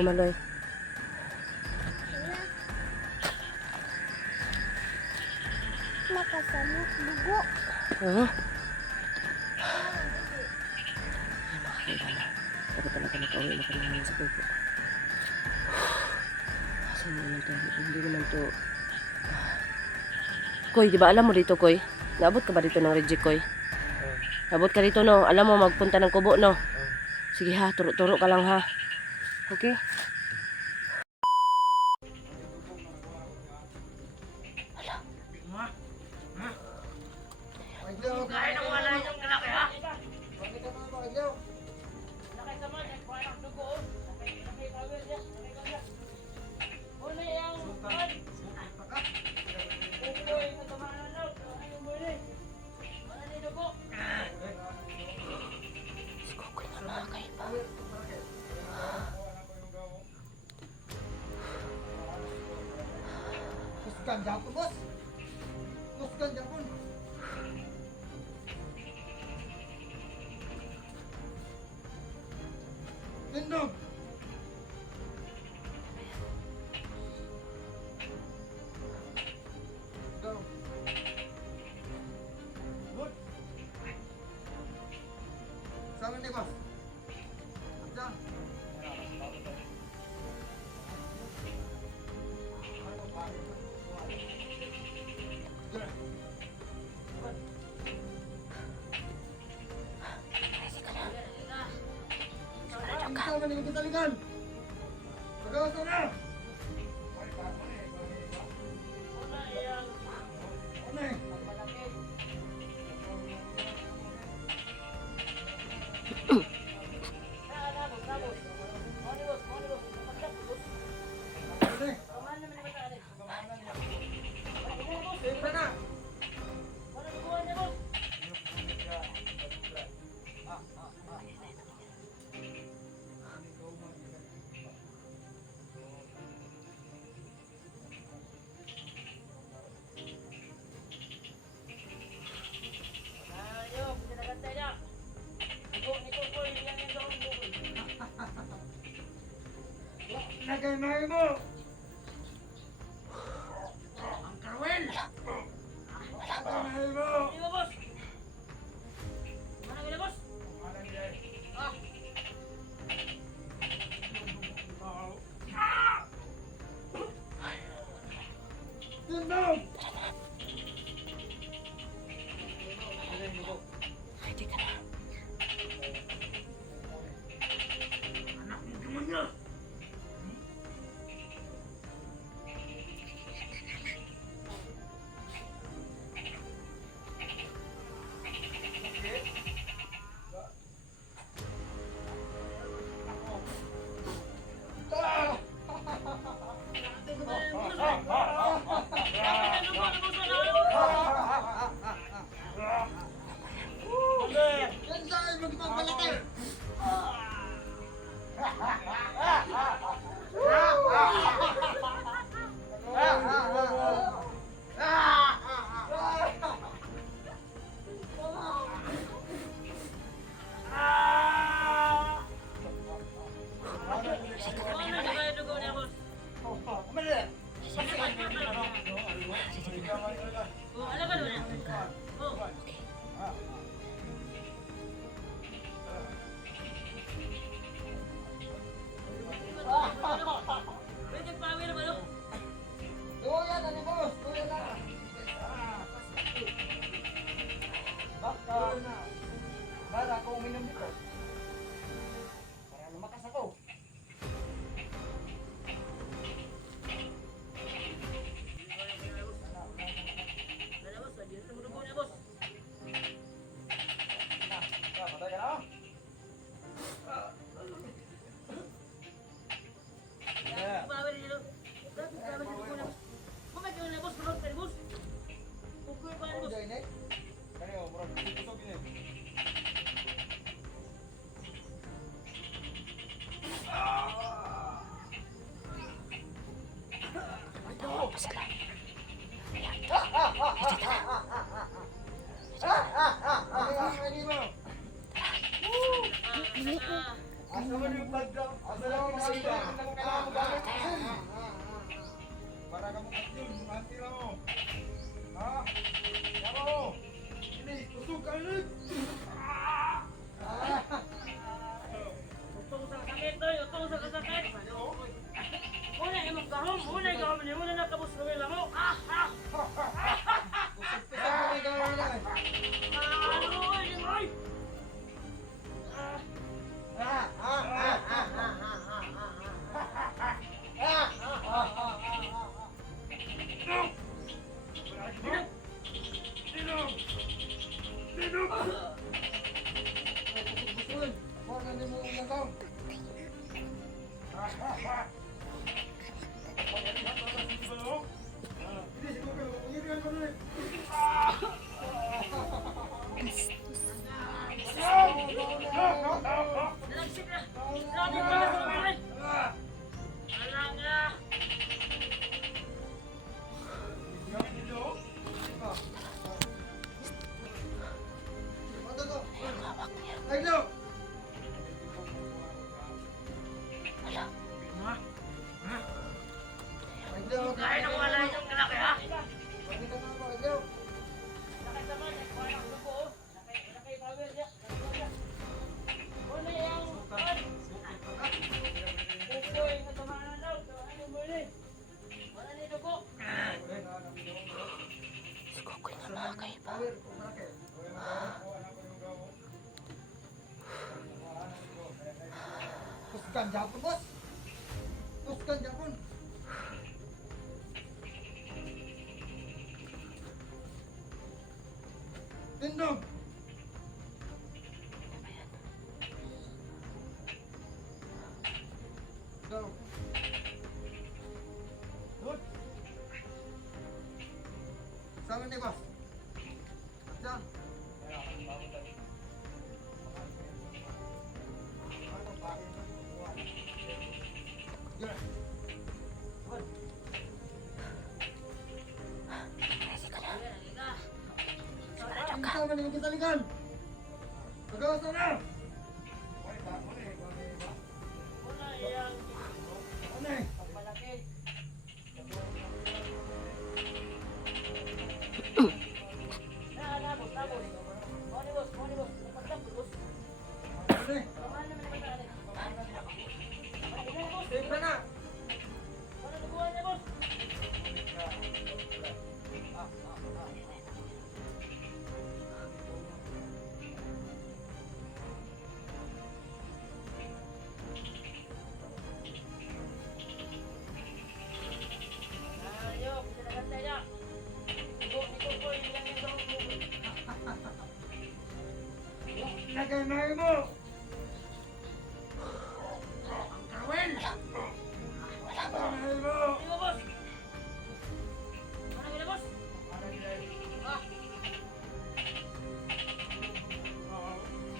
Maloy. Nakasamot dugo. Huh? Ako talaga nakauwi na kami sa kuko. Saan naman to? Hindi naman to. Koy, di ba alam mo dito, Koy? Naabot ka ba dito ng Reggie, Koy? Naabot ka dito, no? Alam mo, magpunta ng kubo, no? Sige ha, turo-turo ka lang ha. Okay? Kusgan Japon, bos. Kusgan Japon. Tindog. Go. Good. Sama nih, bos. Jangan. Sama dengan ketalingan. Tagawas na! Nagay mo! Ang Carwel! Nagay mo! Hindi mo, boss! Mana nila, boss? Mana nila eh. Tindog! Pwede ka na. Anak mo naman niya! kailangan mo gamit asin. Para ka mo yun, mantira mo. Ha? Yaman mo. Ini, tusog ka ulit. Utong sa sakit, Toy. Utong sa sakit. Muna yung magkahom. Muna yung gahom. Muna na kabus kami lang mo. Kusog-kusog mo may gawin lang. Ay! Kusog-kusog. Huwag na mo umagaw. Hindi, siguro ka. Pangirihan ko na eh. Lagsik na! Grabe ka na sa mga! Wala nga! Agno! Agno! Kain ang wala yung kalaki ha! Pakita mo ako, Agno! Lakay naman, kuha ng dugo oh! Lakay power niya! Muna yung... Kukoy na tumanan daw! Ano mo yun eh? Wala na yung dugo! Si Kukoy na mga kaiba. Puskan Japon, bos! Puskan Japon! Tindog! Go! Good! Sama ni bos! Diyan! Diyan! Good! Sama ni kita likan! Pagawas na! Muna yung... Ano eh? Pagmalaki. Labos, labos. Moni boss, moni boss. Napagtapos, boss. Ano eh? Samahan naman naman natin. Ano na, boss? Safe na! Ano naguhan na, boss? Ayok, sinagantay niya. Iko, yung lang yung daw. Nagamay mo! Ang Karwel! Nagamay mo! Ano ba, boss? Ano gila, boss?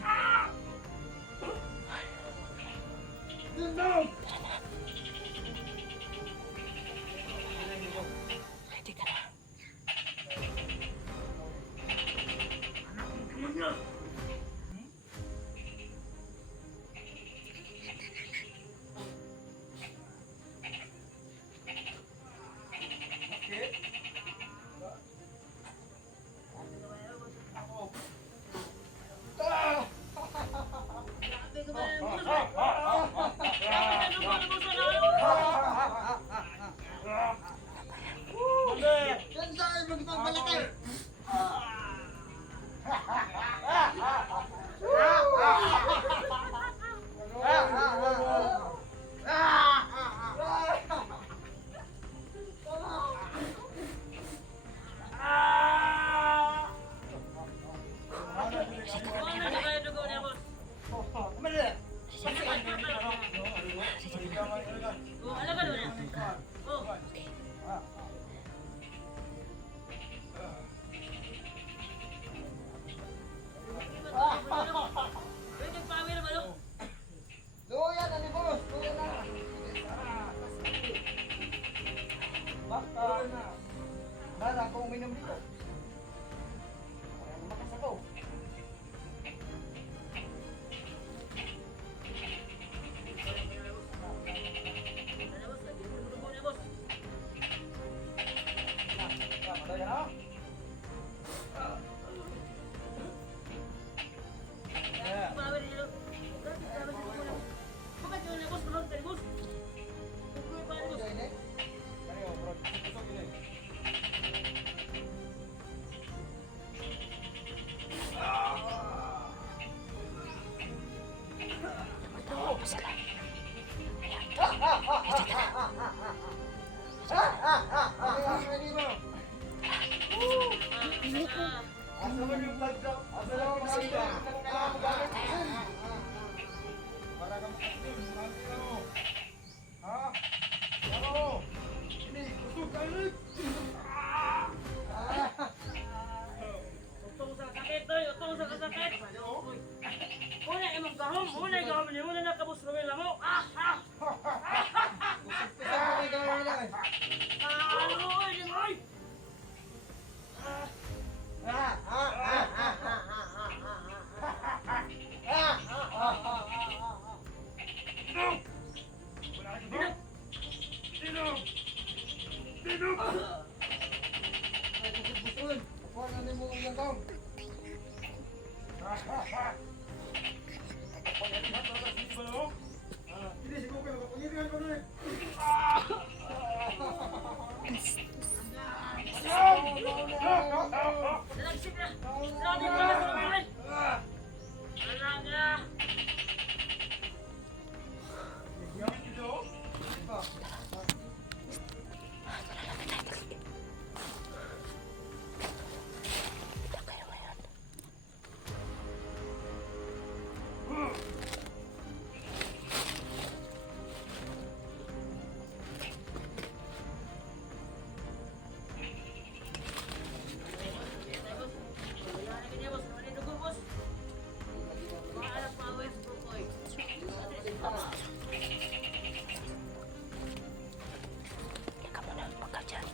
Ah, Tindog! ready ka na. Grabe ka ba, boss? Grabe ka naman, boss, ano? Yan sa'yo magpapalaki! Ano na kayo dugo niya, boss? Oh, alam ka doon niya? Oh, wait, nagpawin naman, oh. Luya na ni boss! Luya na! Basta! Nara, kung uminom dito. Parang lumakas ako. Ready mo? Asa naman yung blood drop? Asa naman yung blood drop? Kailangan mo gamit. Para ka makakil, manatira mo. Ha? Yaro! Ini, kusog ka ulit! Utong sa sakit, Toy. Utong sa kasakit. Una imong gahom. Una gahom ni una nakabus Ruel mo. Pisa mo kay gawin na eh. Ano oy, di oy. Kuha na din mo yung gawin. Hindi, siguro kayo makapangiringan ko na eh. Nagsip na. Grabe mo na Ruel. Ala nga. Kita kayo ngayon. Teka muna, wag ka dyan.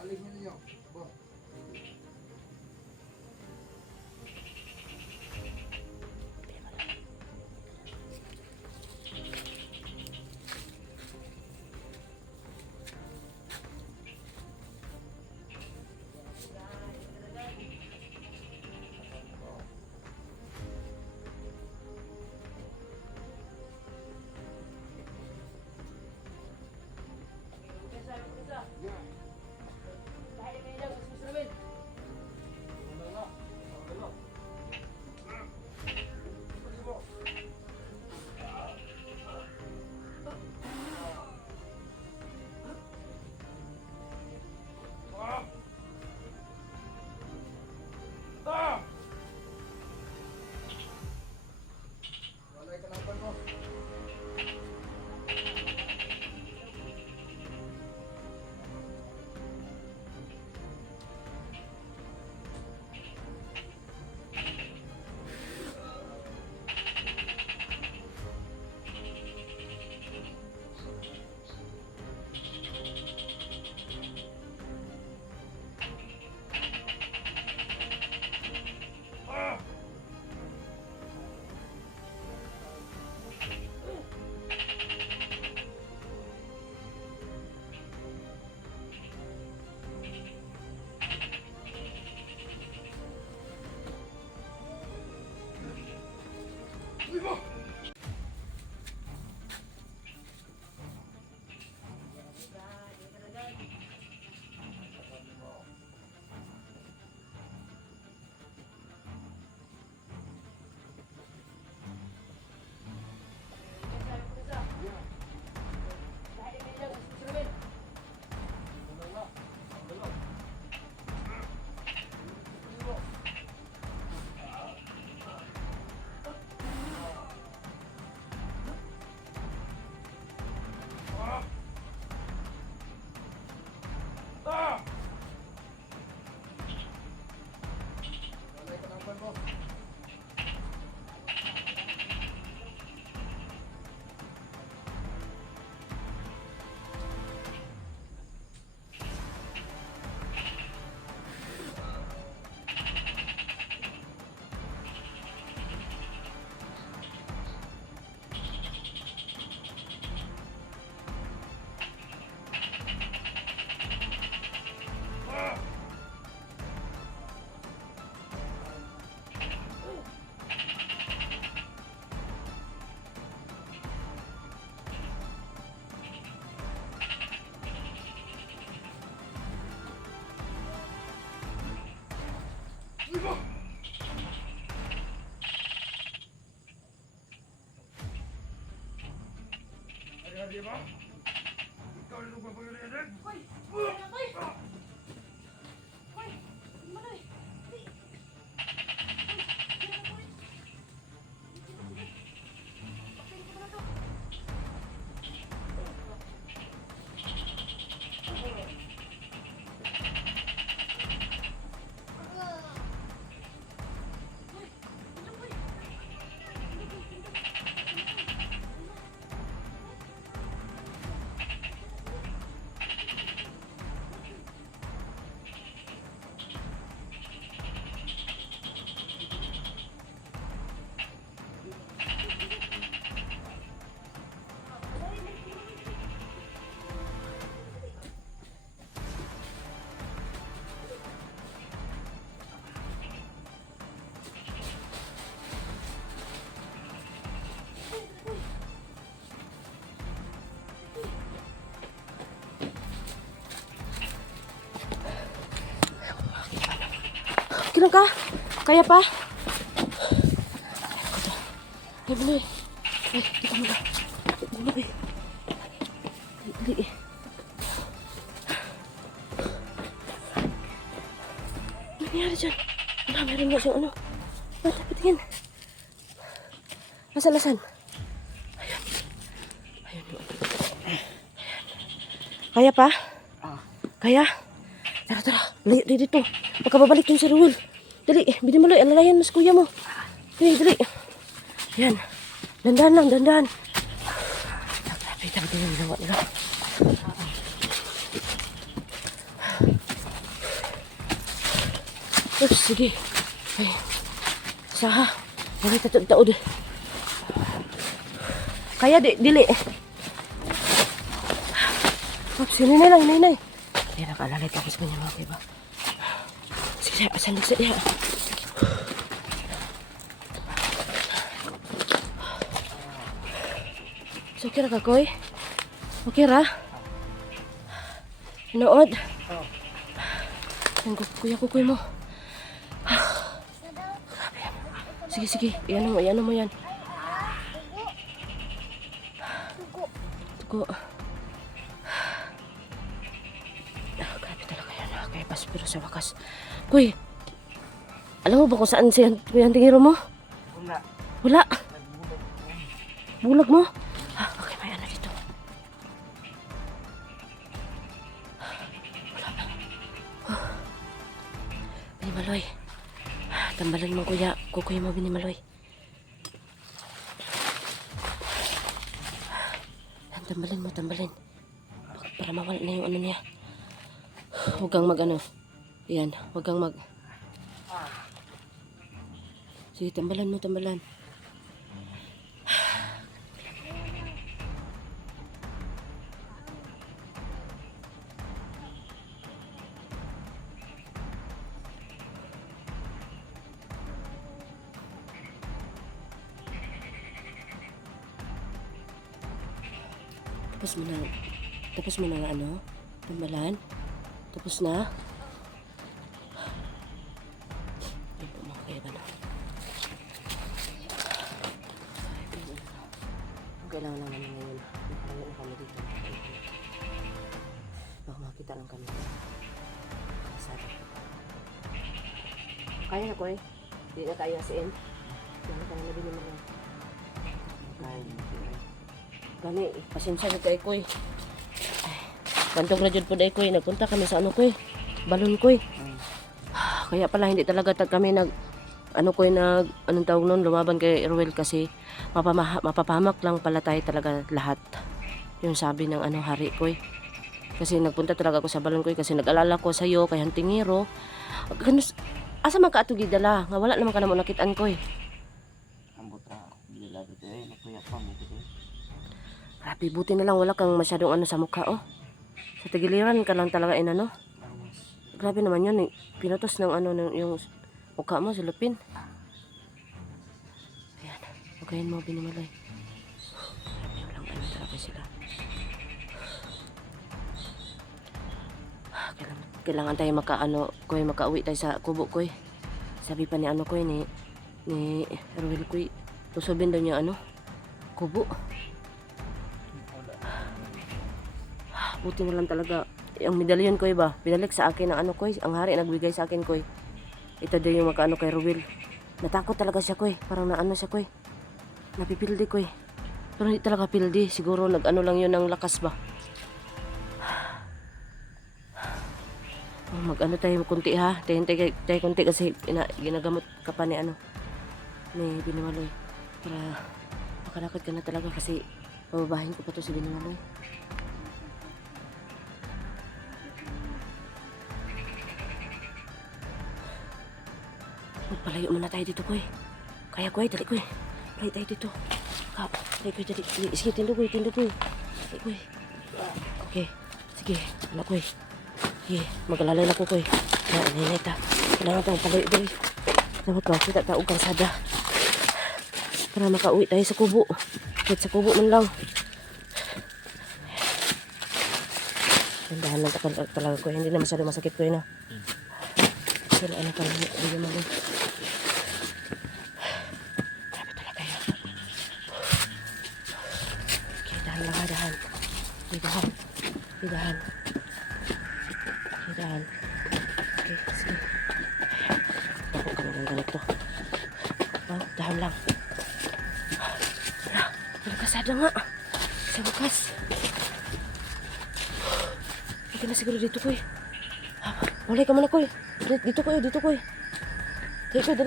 Talig mo ninyo. Boss. Walay ka lang pa mo. di ba? Ikaw na nagpapagaling. Koy! Koy! Koy! Manoy! Kailan ka? Kaya pa? Ay, Maloy. Ay, dito mo na. Maloy. Dali. Ano nangyari dyan? Ano, meron nga siyang ano. Bata, patingin. Lasan. Ayun. Ayun. Kaya pa? Kaya? Tara. Layo dito. Baka babalik yung si Ruel. Dali, Binimaloy, alalayan mo sa kuya mo. Dali. Yan. Dandan lang. Grabe yung ginawa nila. Oops, sige. Ay. Saha. Ganit na taod. Kaya dili. Oops, yun lang. Kaya nakalalay ako sa kanya mga kiba. Sige, asan sa iya. So, okay ra ka, Koy? Okay ra? Nood? Ang kuya mo. Grabe. Sige. Iyan mo yan. Tugo. Grabe talaga yan. Kaya pero sa wakas. Kuy, alam mo ba kung saan siya yung tingiro mo? Wala. Bulag mo? Okay, may ano dito. Wala. Binimaloy. Tambalan mo kuya. Kukuya mo Binimaloy. Tambalin. Para mawala na yung ano niya. Huwag kang mag-ano. Yan, huwag kang mag... Sige, tambalan mo. Tapos mo na ano? Tambalan? Tapos na? Ay po mga kaya ba na? Kailangan lang namin ngayon. Nakalayo na kami dito. Baka makita lang kami. Sada. Kaya na ko eh. Hindi na kaya si En. Kaya na nabili mo lang. Kaya. Gani, pasensya na kay Koy. Bantog na dyan po dahil Koy. Nagpunta kami sa ano Koy. Balon Koy. Kaya pala hindi talaga kami anong tawag nun, lumaban kay Ruel kasi mapapahamak lang pala tayo talaga lahat. Yung sabi ng hari Koy. Kasi nagpunta talaga ako sa Balon Koy kasi nag-alala ko sa iyo kay Hantingiro. Asa man ka atugid dala nga wala naman ka namo nakitaan Koy. Ambot bila dito nakuya pa mo dito. Grabe, buti na lang wala kang masyadong sa mukha Sa tagiliran ka lang talaga ano. Grabe naman yun pinutos ng yung mukha mo, silupin. Ayan, hugayin mo Binimaloy. Walang talaga sila. Kailangan tayo makauwi tayo sa kubo Koy. Sabi pa ni Koy ni Ruel Koy, tusubin daw niya kubo. Buti na lang talaga. Ang medalyon ko ba, binalik sa akin ang ano ko, ang hari nagbigay sa akin ko. Ito din yung makaano kay Ruel. Natakot talaga siya ko parang naano siya ko napipildi ko Pero hindi talaga pildi, siguro nag-ano lang yun ng lakas ba. Oh, mag-ano tayo kunti ha, tayo kunti kasi ginagamot ka pa ni ano, ni Binimaloy. Para makalakad ka na talaga kasi bababahin ko pa to si Binimaloy. Magpalayo muna tayo dito, Koy. Kaya, Koy, dali, Koy. Palayo tayo dito. Dali, Koy, dali. Sige, tindo, Koy. Dali, Koy. Okay. Sige, anak, Koy. Sige, mag-alalay na ko, Koy. Alalay ta. Kailangan tayo palayo, dali. Dapat ba, kita taong kalsada. Para makauwi tayo sa kubo. Kahit sa kubo man lang. Tandahan lang talaga, Koy. Hindi na masyado masakit, Koy, na. Pero ano ka lang, hindi naman din. Grabe talaga yun. Okay, dahan lang ha, dahan. Okay, dahan. Okay, dahan. Okay, dahan. Okay, sige. Ako ka naman ganito. Oh, dahan lang. Kasada nga. Sa bukas. Okay na siguro dito, Koy. Mulay ka muna, Koy. Dito, Koy. Dali,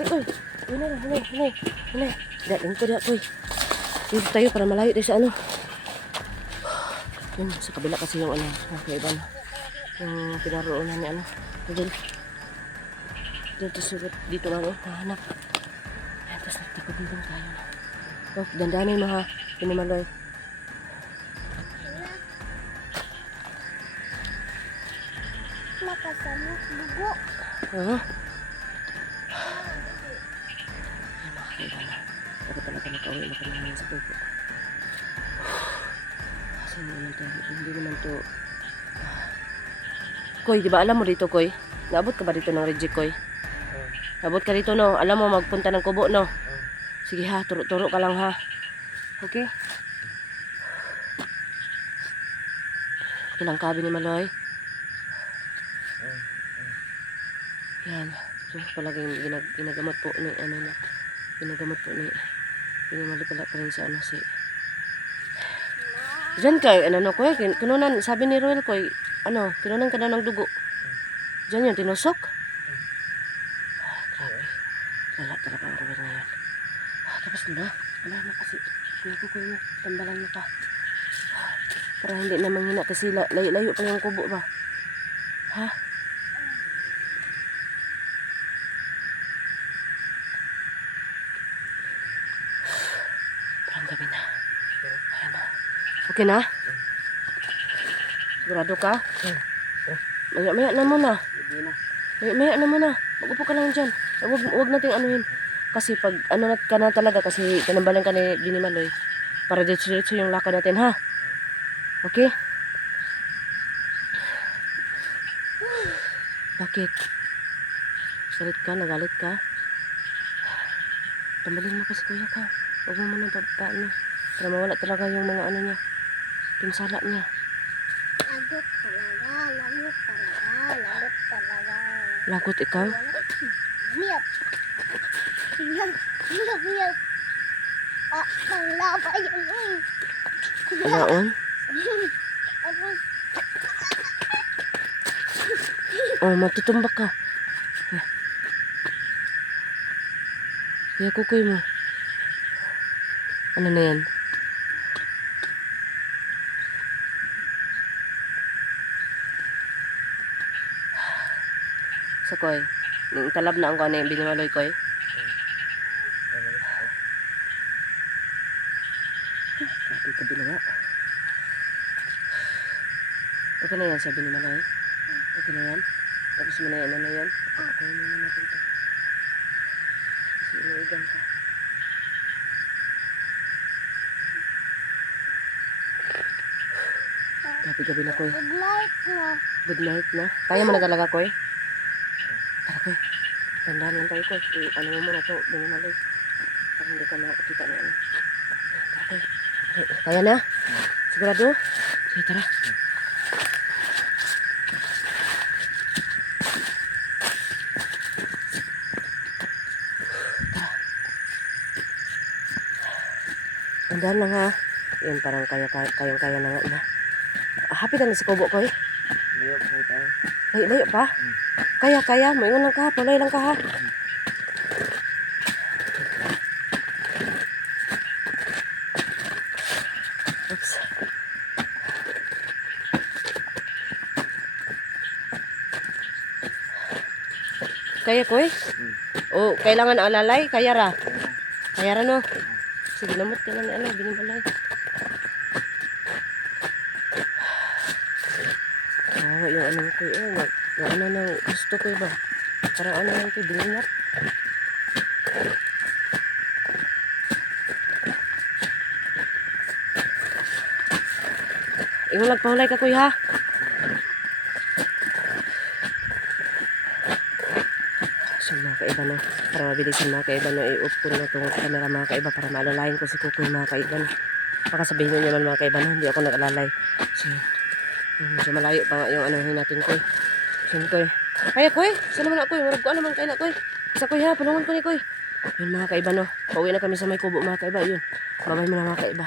Koy. Hinay. Dating ko, Koy. Dito tayo para malayo tayo sa ano. Yun, sa kabila kasi yung ano, iba na. Yung pinaroonan ni ano. Dito sugot, dito nga, nahanap. Ayan, tapos nagtakot-bintang tayo na. Oh, dandanin mo ha, Binimaloy. Nakasamot dugo. Ay, makakaiba na. Dapat talaga nakauwi na kami naman sa kubo. Kasi hindi naman to. Koy, di ba alam mo dito, Koy? Naabot ka ba dito ng Reggie, Koy? Naabot ka dito, no? Alam mo magpunta ng kubo, no? Sige ha, turo ka lang ha. Okay? Ilang kabi ni Maloy? Yan. So, palaging ginagamot po ni, ano na, ginagamot po ni, pinamali pala pa rin sa ano si. Diyan ka, ano ko kinunan, sabi ni Ruel ko, ano, kinunan ka daw ng dugo. Diyan yun, tinusok. Grabe. Lala talaga ang Ruel ngayon. Tapos na, wala na kasi, pinakukuy mo, tambalan mo pa. Para hindi na manghina kasi layo pa yung kubo ba. Ha? Parang gabi na. Ayan na. Okay na? Sigurado ka? Maya na muna. Maya na muna. Mag-upo ka lang dyan. Huwag nating anuhin. Kasi pag ano na ka na talaga, kasi tinambalan ka ni Binimaloy. Para diretso yung lakad natin, ha? Okay? Bakit? Galit ka? Nagalit ka? Tambalin mo kasi kuya ka. Huwag mo muna paano. Para mawala talaga yung mga ano niya. Pinsala niya. Lagot talaga. Lagot ikaw? Miyap. Panglaba yun. Alaon? Tapos, Oh, matutumbak ka. Kaya kukoy mo. Ano na yan? Sa koy. Ning talab na ang ko na yung Binimaloy koy. Grabe ka binawa. Okay na yan, sabi ni Malay. Okay na yan. Tapos mo na yan, ano yan. Okay na natin ito. Kasi inuigan ka. Gabi-gabi na, Koy. good night na. Good night na. Kaya mo na talaga, Koy. Tara, Koy. Tandaan lang tayo, Koy. Ano mo muna ito, Binimaloy. Para hindi ka makakita na ano. Tara, Koy. Kaya na? Sigurado? Sige, tara. Tandaan lang ha. Yun, parang kayang-kaya na nga na. Happy ka na sa kubo ko eh. Layo pa tayo. Layo pa? Kaya. Maingon lang ka ha. Pulay lang ka ha. Oops. Kaya ko eh. O, kailangan alalay. Kaya ra. Kaya ra no. Sige, lamot ka na ni binibalay. Yung anong ko yung ano nang gusto ko ba? Parang ano lang ko, bininap. Ingon nagpahulay ka kuy ha. So mga kaiba no, para mabilisan mga kaiba no, i-off ko na itong camera mga kaiba para maalalayan ko si Kukoy mga kaiba no. Baka sabihin nyo naman mga kaiba no, hindi ako nag-alalay. So medyo malayo pa nga yung ano natin koy. So koy, kaya koy, saan naman ako koy, marag ko naman kaya na koy. Sa koy ha, panungon ko ni koy. Yun mga kaiba no, pauwi na kami sa may kubo mga kaiba, yun. Babay mo na mga kaiba.